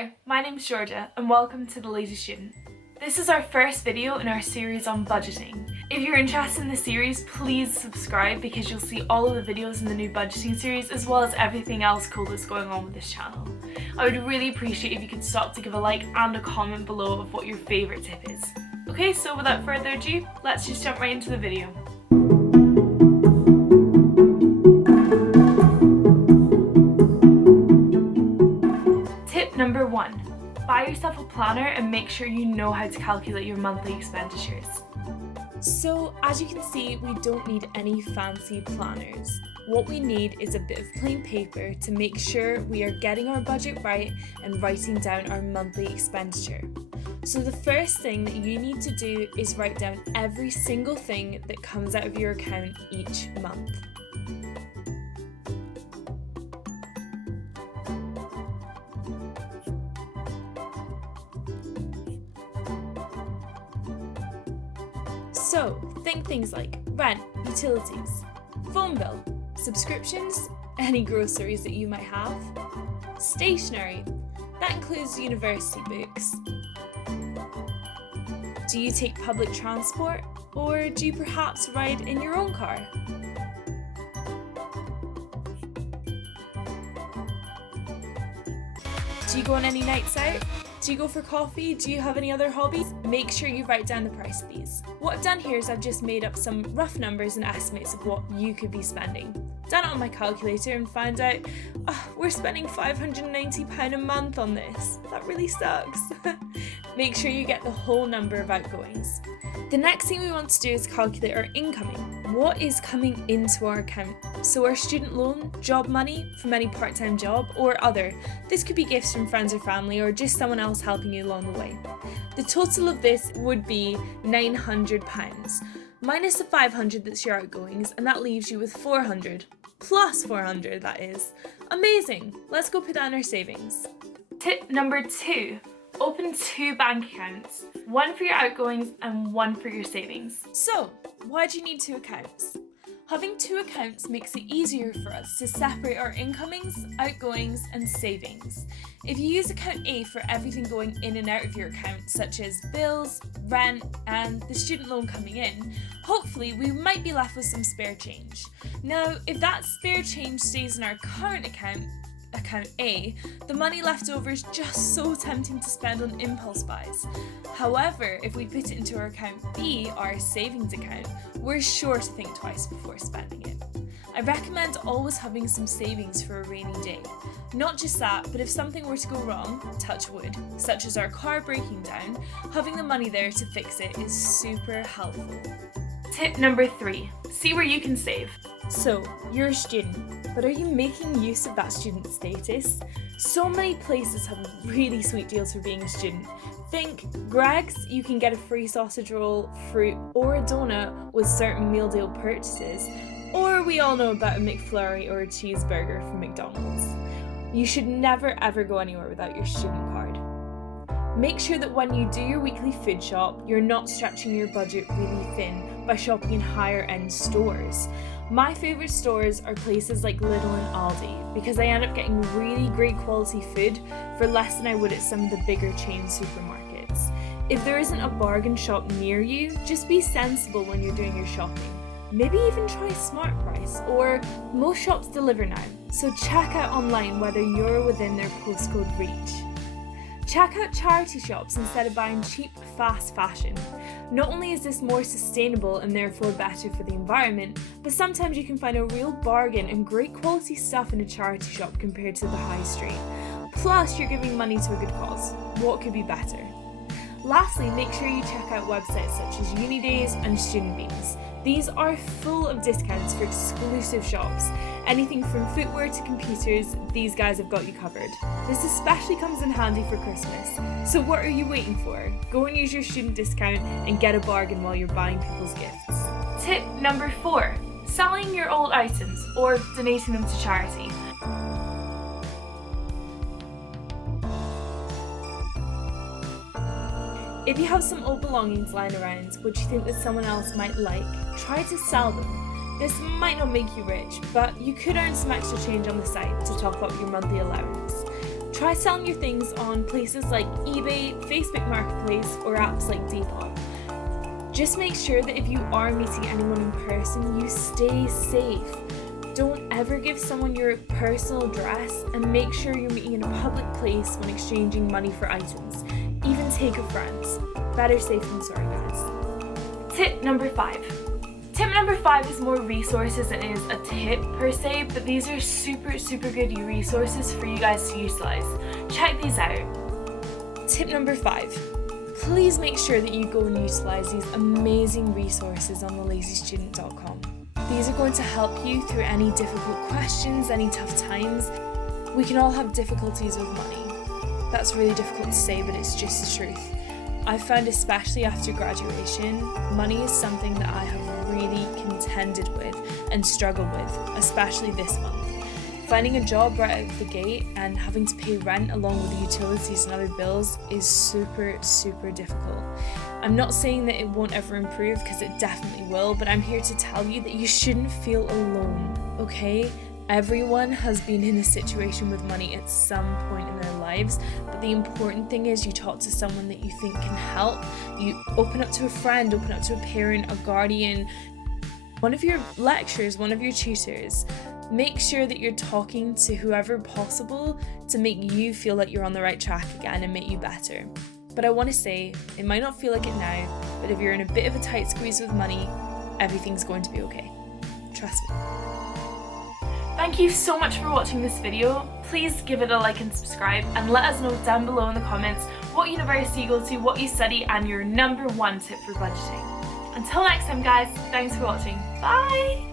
there, my name's Georgia and welcome to The Lazy Student. This is our first video in our series on budgeting. If you're interested in the series, please subscribe because you'll see all of the videos in the new budgeting series as well as everything else cool that's going on with this channel. I would really appreciate if you could stop to give a like and a comment below of what your favourite tip is. Okay, so without further ado, let's just jump right into the video. Tip number 1. Buy yourself a planner and make sure you know how to calculate your monthly expenditures. So, as you can see, we don't need any fancy planners. What we need is a bit of plain paper to make sure we are getting our budget right and writing down our monthly expenditure. So the first thing that you need to do is write down every single thing that comes out of your account each month. So, think things like rent, utilities, phone bill, subscriptions, any groceries that you might have, stationery, that includes university books. Do you take public transport, or do you perhaps ride in your own car? Do you go on any nights out? Do you go for coffee? Do you have any other hobbies? Make sure you write down the price of these. What I've done here is I've just made up some rough numbers and estimates of what you could be spending. Done it on my calculator and found out, we're spending £590 a month on this. That really sucks. Make sure you get the whole number of outgoings. The next thing we want to do is calculate our incoming. What is coming into our account? So our student loan, job money from any part-time job, or other. This could be gifts from friends or family, or just someone else helping you along the way. The total of this would be £900, minus the £500 that's your outgoings, and that leaves you with £400, plus £400 that is. Amazing! Let's go put down our savings. Tip number 2. Open 2 bank accounts, one for your outgoings and one for your savings. So, why do you need 2 accounts? Having 2 accounts makes it easier for us to separate our incomings, outgoings, and savings. If you use account A for everything going in and out of your account, such as bills, rent, and the student loan coming in, hopefully we might be left with some spare change. Now, if that spare change stays in our current account A, the money left over is just so tempting to spend on impulse buys. However, if we put it into our account B, our savings account, we're sure to think twice before spending it. I recommend always having some savings for a rainy day. Not just that, but if something were to go wrong, touch wood, such as our car breaking down, having the money there to fix it is super helpful. Tip number 3. See where you can save. So, you're a student, but are you making use of that student status? So many places have really sweet deals for being a student. Think Greg's, you can get a free sausage roll, fruit, or a donut with certain meal deal purchases. Or we all know about a McFlurry or a cheeseburger from McDonald's. You should never ever go anywhere without your student card. Make sure that when you do your weekly food shop, you're not stretching your budget really thin by shopping in higher end stores. My favourite stores are places like Lidl and Aldi because I end up getting really great quality food for less than I would at some of the bigger chain supermarkets. If there isn't a bargain shop near you, just be sensible when you're doing your shopping. Maybe even try Smart Price, or most shops deliver now, so check out online whether you're within their postcode reach. Check out charity shops instead of buying cheap, fast fashion. Not only is this more sustainable and therefore better for the environment, but sometimes you can find a real bargain and great quality stuff in a charity shop compared to the high street. Plus, you're giving money to a good cause. What could be better? Lastly, make sure you check out websites such as Unidays and Student Beans. These are full of discounts for exclusive shops. Anything from footwear to computers, these guys have got you covered. This especially comes in handy for Christmas. So what are you waiting for? Go and use your student discount and get a bargain while you're buying people's gifts. Tip number 4. Selling your old items or donating them to charity. If you have some old belongings lying around which you think that someone else might like, try to sell them. This might not make you rich, but you could earn some extra change on the side to top up your monthly allowance. Try selling your things on places like eBay, Facebook Marketplace, or apps like Depop. Just make sure that if you are meeting anyone in person, you stay safe. Don't ever give someone your personal address, and make sure you're meeting in a public place when exchanging money for items. Even take a friend. Better safe than sorry, guys. Tip number 5. Tip number 5 is more resources than it is a tip per se, but these are super good resources for you guys to utilize. Check these out. Tip number 5. Please make sure that you go and utilize these amazing resources on thelazzzystudent.com. These are going to help you through any difficult questions, any tough times. We can all have difficulties with money. That's really difficult to say, but it's just the truth. I've found, especially after graduation, money is something that I have really contended with and struggled with, especially this month. Finding a job right out of the gate and having to pay rent along with the utilities and other bills is super difficult. I'm not saying that it won't ever improve, because it definitely will, but I'm here to tell you that you shouldn't feel alone, okay? Everyone has been in a situation with money at some point in their lives, but the important thing is you talk to someone that you think can help. You open up to a friend, open up to a parent, a guardian, one of your lecturers, one of your tutors. Make sure that you're talking to whoever possible to make you feel like you're on the right track again and make you better. But I want to say, it might not feel like it now, but if you're in a bit of a tight squeeze with money, everything's going to be okay. Trust me. Thank you so much for watching this video. Please give it a like and subscribe, and let us know down below in the comments what university you go to, what you study, and your number 1 tip for budgeting. Until next time guys, thanks for watching. Bye!